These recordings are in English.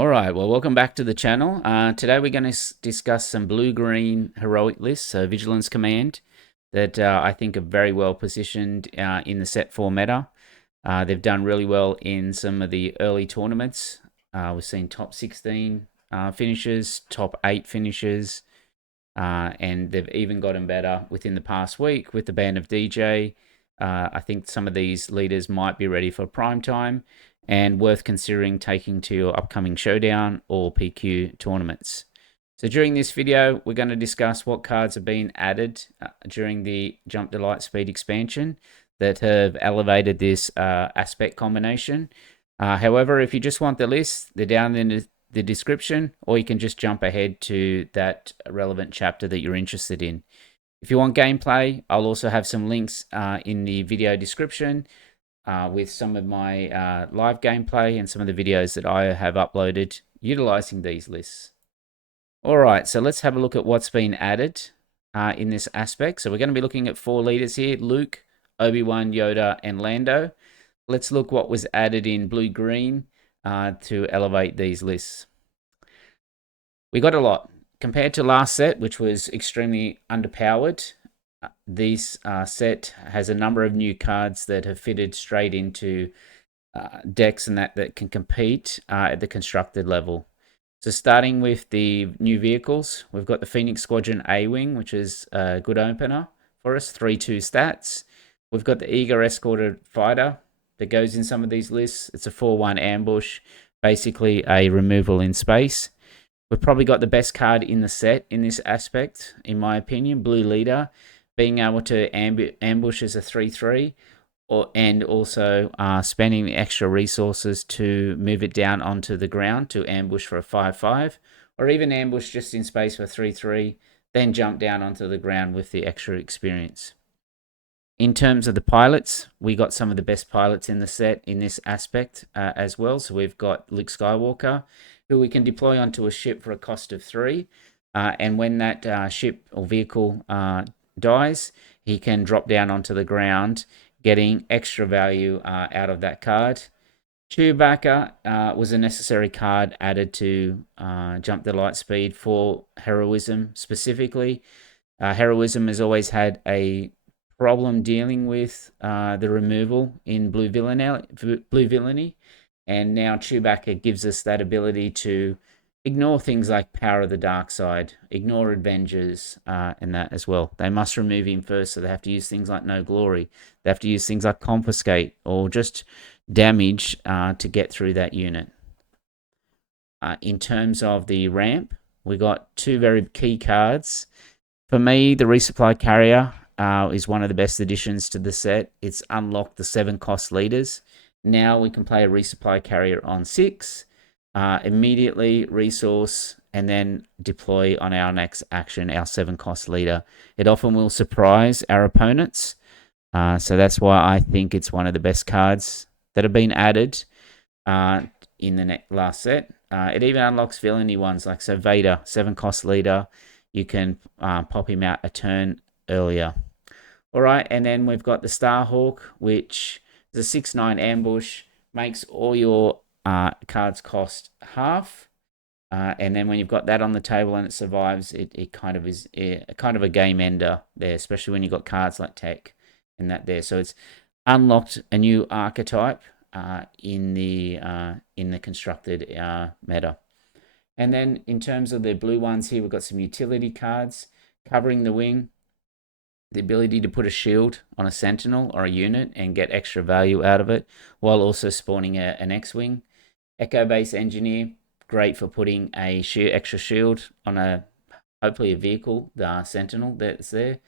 All right, well, welcome back to the channel. Today we're going to discuss some blue-green heroic lists, so Vigilance Command, that I think are very well positioned in the set 4 meta. They've done really well in some of the early tournaments. We've seen top 16 finishes, top 8 finishes, and they've even gotten better within the past week with the ban of DJ. I think some of these leaders might be ready for prime time and worth considering taking to your upcoming Showdown or PQ tournaments. So during this video, we're going to discuss what cards have been added during the Jump to Lightspeed expansion that have elevated this aspect combination. However, if you just want the list, they're down in the description, or you can just jump ahead to that relevant chapter that you're interested in. If you want gameplay, I'll also have some links in the video description with some of my live gameplay and some of the videos that I have uploaded utilizing these lists. All right, so let's have a look at what's been added in this aspect. So we're going to be looking at 4 leaders here: Luke, Obi-Wan, Yoda, and Lando. Let's look what was added in blue-green to elevate these lists. We got a lot. Compared to last set, which was extremely underpowered, this set has a number of new cards that have fitted straight into decks and that can compete at the constructed level. So starting with the new vehicles, we've got the Phoenix Squadron A-Wing, which is a good opener for us, 3/2 stats. We've got the Eager Escorted Fighter that goes in some of these lists. It's a 4/1 ambush, basically a removal in space. We've probably got the best card in the set in this aspect, in my opinion, Blue Leader, being able to ambush as a 3/3, and also spending the extra resources to move it down onto the ground to ambush for a 5/5, or even ambush just in space for 3/3, then jump down onto the ground with the extra experience. In terms of the pilots, we got some of the best pilots in the set in this aspect as well. So we've got Luke Skywalker, who we can deploy onto a ship for a cost of 3. And when that ship or vehicle dies, he can drop down onto the ground, getting extra value out of that card. Chewbacca was a necessary card added to Jump the Lightspeed for Heroism specifically. Heroism has always had a problem dealing with the removal in blue villainy, and now Chewbacca gives us that ability to ignore things like Power of the Dark Side, ignore Avengers, and that as well. They must remove him first, so they have to use things like No Glory. They have to use things like Confiscate or just damage to get through that unit. In terms of the ramp, we got 2 very key cards. For me, the Resupply Carrier is one of the best additions to the set. It's unlocked the 7 cost leaders. Now we can play a Resupply Carrier on 6, immediately resource, and then deploy on our next action, our 7 cost leader. It often will surprise our opponents. So that's why I think it's one of the best cards that have been added in the last set. It even unlocks villainy ones, like so Vader, 7 cost leader. You can pop him out a turn earlier. All right, and then we've got the Starhawk, which is a 6/9 ambush, makes all your cards cost half. And then when you've got that on the table and it survives, it kind of is kind of a game ender there, especially when you've got cards like Tech and that there. So it's unlocked a new archetype in the constructed meta. And then in terms of the blue ones here, we've got some utility cards covering the wing, the ability to put a shield on a sentinel or a unit and get extra value out of it, while also spawning an X-Wing. Echo Base Engineer, great for putting a extra shield on hopefully a vehicle, the sentinel that's there.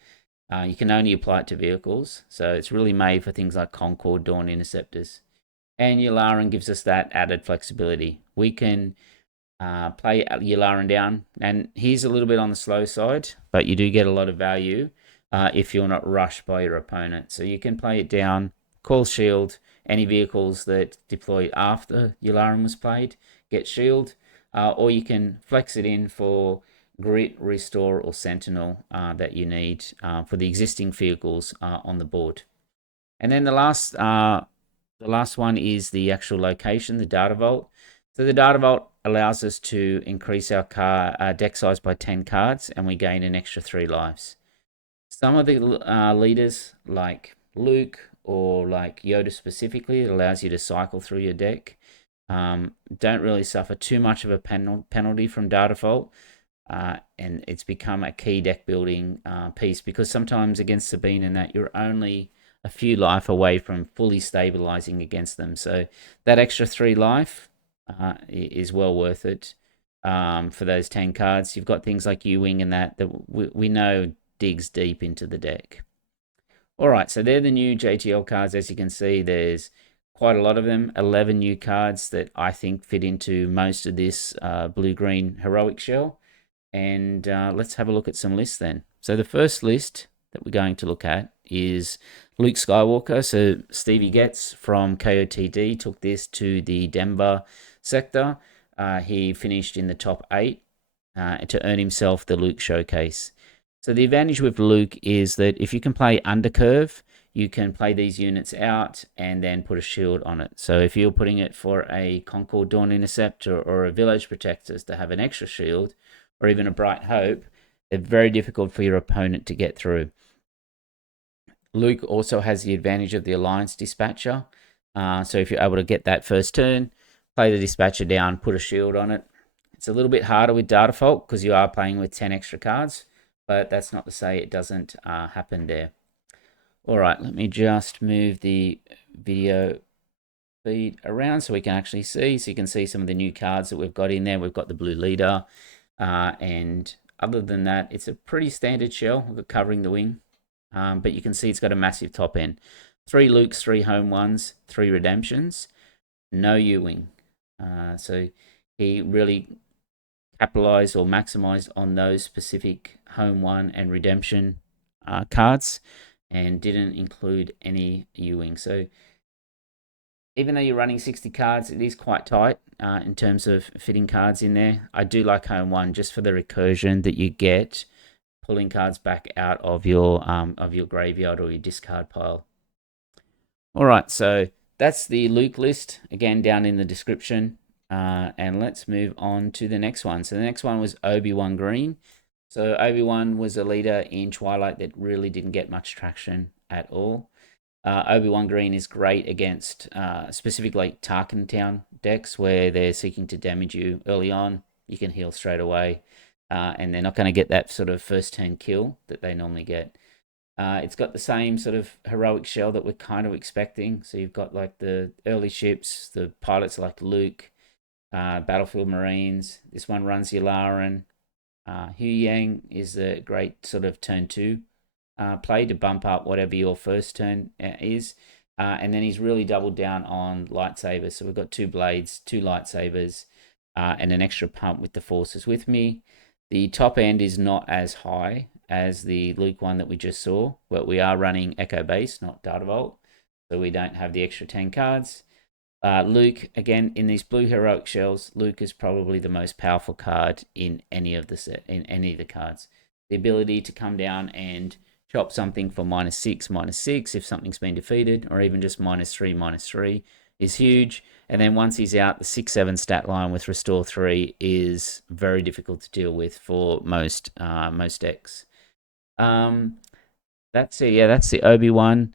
You can only apply it to vehicles, so it's really made for things like Concord, Dawn Interceptors. And Yularen gives us that added flexibility. We can play Yularen down, and he's a little bit on the slow side, but you do get a lot of value if you're not rushed by your opponent. So you can play it down, call shield, any vehicles that deploy after Yularen was played, get shield, or you can flex it in for Grit, Restore, or Sentinel that you need for the existing vehicles on the board. And then the last one is the actual location, the data vault. So the data vault allows us to increase our deck size by 10 cards, and we gain an extra 3 lives. Some of the leaders, like Luke or like Yoda specifically, it allows you to cycle through your deck. Don't really suffer too much of a penalty from data vault. And it's become a key deck building piece, because sometimes against Sabine and that, you're only a few life away from fully stabilizing against them. So that extra 3 life is well worth it for those 10 cards. You've got things like U-Wing and that we know digs deep into the deck. All right, so they're the new JTL cards. As you can see, there's quite a lot of them, 11 new cards that I think fit into most of this blue-green heroic shell. And let's have a look at some lists then. So the first list that we're going to look at is Luke Skywalker. So Stevie Getz from KOTD took this to the Denver sector. He finished in the top 8 to earn himself the Luke Showcase. So the advantage with Luke is that if you can play Undercurve, you can play these units out and then put a shield on it. So if you're putting it for a Concord Dawn Interceptor or a Village Protectors to have an extra shield, or even a Bright Hope, they're very difficult for your opponent to get through. Luke also has the advantage of the Alliance Dispatcher. So if you're able to get that first turn, play the Dispatcher down, put a shield on it. It's a little bit harder with Data Vault because you are playing with 10 extra cards, but that's not to say it doesn't happen there. All right, let me just move the video feed around so we can actually see. So you can see some of the new cards that we've got in there. We've got the Blue Leader. And other than that, it's a pretty standard shell covering the wing. But you can see it's got a massive top end. 3 Lukes, 3 home ones, 3 redemptions, no U-Wing. So he really capitalized or maximized on those specific home one and redemption cards, and didn't include any U-Wing. So even though you're running 60 cards, it is quite tight in terms of fitting cards in there. I do like home one just for the recursion that you get pulling cards back out of your graveyard or your discard pile. All right, so that's the Luke list, again down in the description. And let's move on to the next one. So the next one was Obi-Wan Green. So Obi-Wan was a leader in Twilight that really didn't get much traction at all. Obi-Wan Green is great against specifically Tarkin Town decks where they're seeking to damage you early on. You can heal straight away, and they're not going to get that sort of first turn kill that they normally get. It's got the same sort of heroic shell that we're kind of expecting. So you've got like the early ships, the pilots like Luke, Battlefield Marines. This one runs Yularen. Hu Yang is a great sort of turn 2 play to bump up whatever your first turn is. And then he's really doubled down on lightsabers. So we've got 2 blades, 2 lightsabers, and an extra pump with the forces with me. The top end is not as high as the Luke one that we just saw, but we are running Echo Base, not Data Vault. So we don't have the extra 10 cards. Luke, again, in these blue heroic shells, Luke is probably the most powerful card in any of the cards. The ability to come down and chop something for -6/-6 if something's been defeated, or even just -3/-3 is huge. And then once he's out, the 6/7 stat line with Restore 3 is very difficult to deal with for most decks. That's it. Yeah, that's the Obi-Wan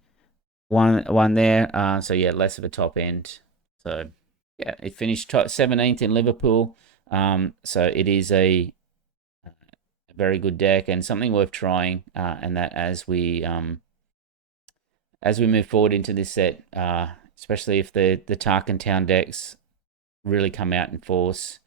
one there. So yeah, less of a top end. So yeah, it finished 17th in Liverpool. So it is a very good deck and something worth trying. And that as we move forward into this set, especially if the Tarkin Town decks really come out in force,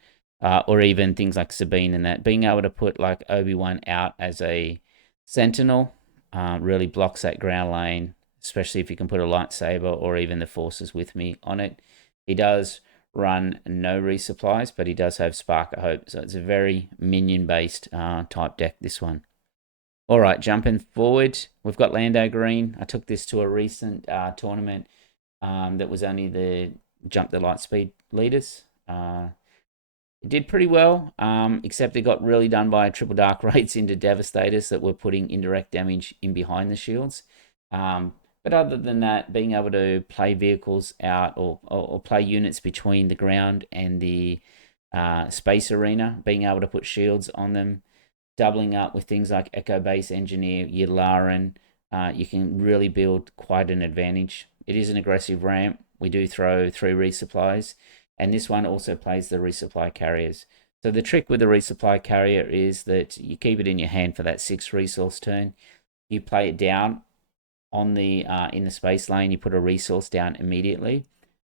or even things like Sabine and that, being able to put like Obi-Wan out as a Sentinel really blocks that ground lane, especially if you can put a lightsaber or even the forces with me on it. He does run no resupplies, but he does have Spark of Hope. So it's a very minion-based type deck, this one. All right, jumping forward, we've got Lando Green. I took this to a recent tournament that was only the Lightspeed leaders. It did pretty well, except it got really done by triple dark rates into Devastators that were putting indirect damage in behind the shields. But other than that, being able to play vehicles out or play units between the ground and the space arena, being able to put shields on them, doubling up with things like Echo Base Engineer, Yularen, you can really build quite an advantage. It is an aggressive ramp. We do throw 3 resupplies, and this one also plays the resupply carriers. So the trick with the resupply carrier is that you keep it in your hand for that 6 resource turn. You play it down on the in the space lane. You put a resource down immediately.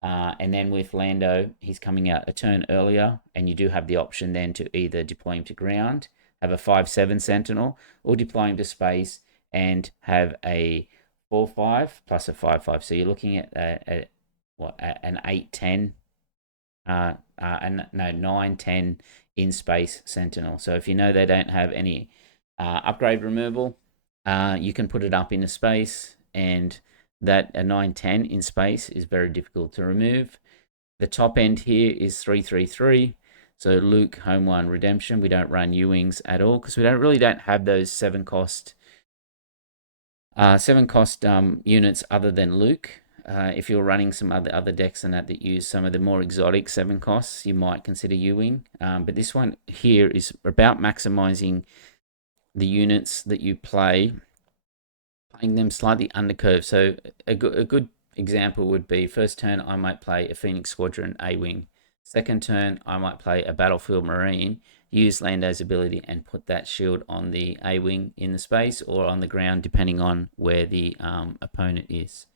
And then with Lando, he's coming out a turn earlier, and you do have the option then to either deploy him to ground, have a 5/7 Sentinel, or deploy him to space and have a 4/5 plus a 5/5. So you're looking at an 8/10, and no 9/10 in space Sentinel. So if you know they don't have any upgrade removal, you can put it up into space, and that a 9/10 in space is very difficult to remove. The top end here is 3/3/3. So Luke, Home One, Redemption. We don't run U-Wings at all because we don't have those 7 cost units other than Luke. If you're running some other decks than that use some of the more exotic 7 costs, you might consider U-Wing. But this one here is about maximizing the units that you playing them slightly under curve. So a good example would be first turn I might play a Phoenix Squadron A-Wing. Second turn I might play a Battlefield Marine, use Lando's ability and put that shield on the A-Wing in the space or on the ground depending on where the opponent is.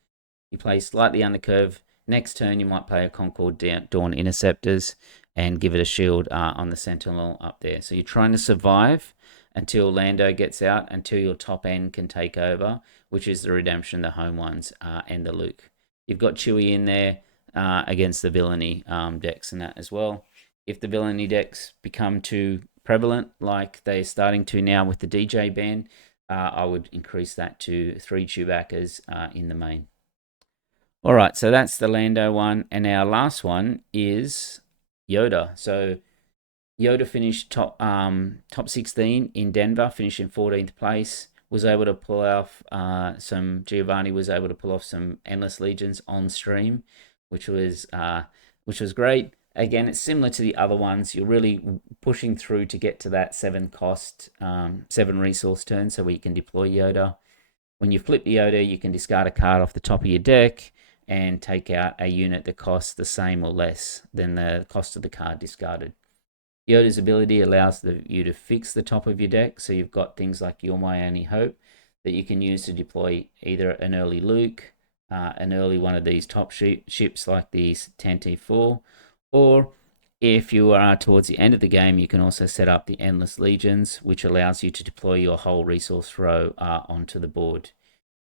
You play slightly under curve. Next turn you might play a Concord Dawn Interceptors and give it a shield on the Sentinel up there. So you're trying to survive until Lando gets out, until your top end can take over, which is the Redemption, the Home Ones, and the Luke. You've got Chewie in there against the villainy decks and that as well. If the villainy decks become too prevalent, like they're starting to now with the DJ ban, I would increase that to 3 Chewbaccas in the main. All right, so that's the Lando one, and our last one is Yoda. So Yoda finished top 16 in Denver, finishing 14th place. Was able to pull off Giovanni was able to pull off some Endless Legions on stream, which was great. Again, it's similar to the other ones. You're really pushing through to get to that 7 cost, 7 resource turn, so where you can deploy Yoda. When you flip Yoda, you can discard a card off the top of your deck and take out a unit that costs the same or less than the cost of the card discarded. Yoda's ability allows you to fix the top of your deck, so you've got things like You're My Only Hope that you can use to deploy either an early Luke, an early one of these top ships like the Tantive, or if you are towards the end of the game, you can also set up the Endless Legions, which allows you to deploy your whole resource row onto the board.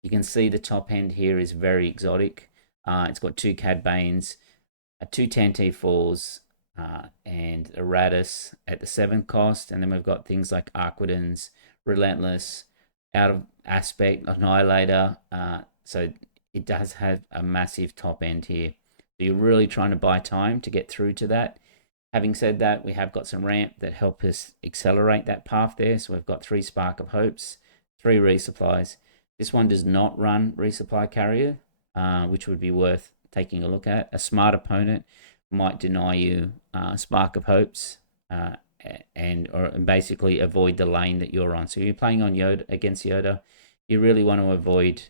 You can see the top end here is very exotic. It's got 2 Cad Banes, 2 Tantive, and a Radis at the 7th cost, and then we've got things like Arquidens, Relentless, Out of Aspect, Annihilator. So it does have a massive top end here. So you're really trying to buy time to get through to that. Having said that, we have got some ramp that help us accelerate that path there. So we've got 3 Spark of Hopes, 3 resupplies. This one does not run resupply carrier, which would be worth taking a look at. A smart opponent might deny you Spark of Hopes and basically avoid the lane that you're on. So you're playing on Yoda against Yoda, you really want to avoid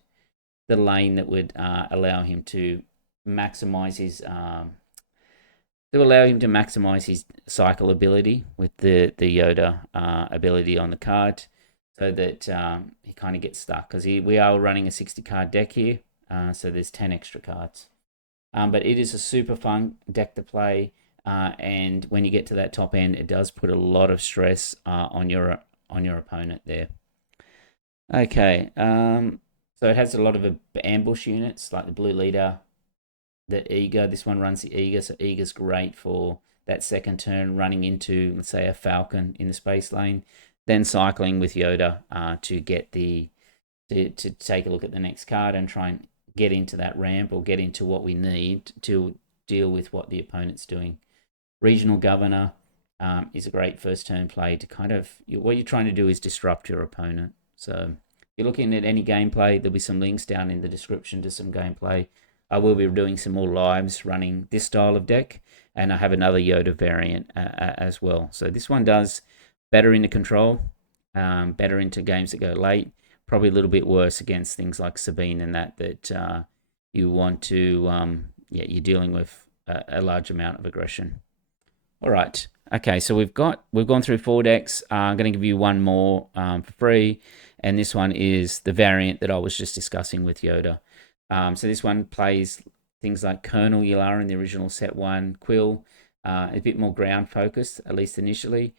the lane that would allow him to maximize his cycle ability with the Yoda ability on the card, so that he kind of gets stuck, because we are running a 60 card deck here, so there's 10 extra cards. But it is a super fun deck to play, and when you get to that top end, it does put a lot of stress on your opponent there. Okay, so it has a lot of ambush units like the Blue Leader, the Eager. This one runs the Eager, so Eager's great for that second turn, running into, let's say, a Falcon in the space lane, then cycling with Yoda to get to take a look at the next card and try and get into that ramp or get into what we need to deal with what the opponent's doing. Regional Governor is a great first turn play to kind of, what you're trying to do is disrupt your opponent. So you're looking at any gameplay, there'll be some links down in the description to some gameplay. I will be doing some more lives running this style of deck, and I have another Yoda variant as well. So this one does better into control, better into games that go late, probably a little bit worse against things like Sabine and that you want to, yeah, you're dealing with a large amount of aggression. All right. Okay, so we've gone through 4 decks. I'm going to give you one more for free, and this one is the variant that I was just discussing with Yoda. So this one plays things like Colonel Yularen in the original set one, Quill, a bit more ground focused, at least initially,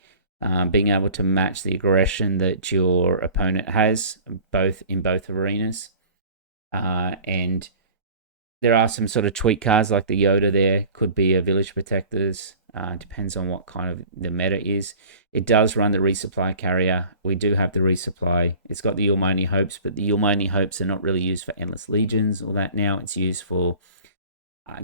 being able to match the aggression that your opponent has, in both arenas, and there are some sort of tweak cards like the Yoda there, could be a Village Protectors, depends on what kind of the meta is. It does run the resupply carrier. We do have the resupply. It's got the Yulmoni Hopes, but the Yulmoni Hopes are not really used for Endless Legions or that now. It's used for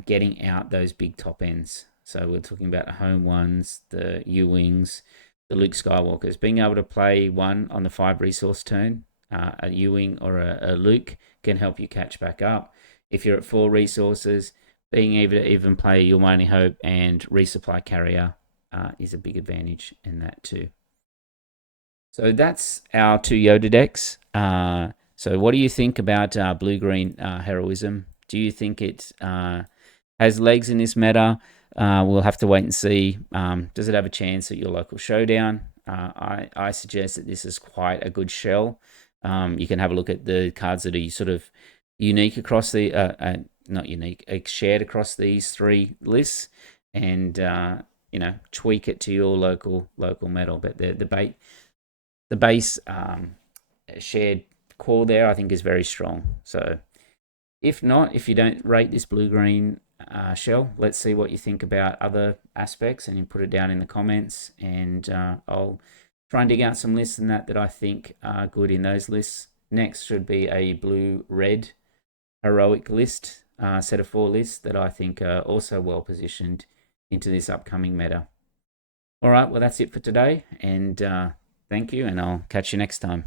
getting out those big top ends. So we're talking about the home ones, the U-Wings, the Luke Skywalkers. Being able to play one on the 5 resource turn, a U-Wing or a Luke, can help you catch back up. If you're at 4 resources, being able to even play your Mighty Hope and resupply carrier is a big advantage in that too. So that's our 2 Yoda decks. So what do you think about blue-green Heroism? Do you think it has legs in this meta? We'll have to wait and see. Does it have a chance at your local Showdown? I suggest that this is quite a good shell. You can have a look at the cards that are sort of unique across the not unique, shared across these 3 lists, and tweak it to your local metal. But the base shared core there, I think, is very strong. So if you don't rate this blue green shell, let's see what you think about other aspects, and you put it down in the comments, and I'll try and dig out some lists and that I think are good in those lists. Next should be a blue red heroic list, set of 4 lists that I think are also well positioned into this upcoming meta. All right, well, that's it for today, and thank you, and I'll catch you next time.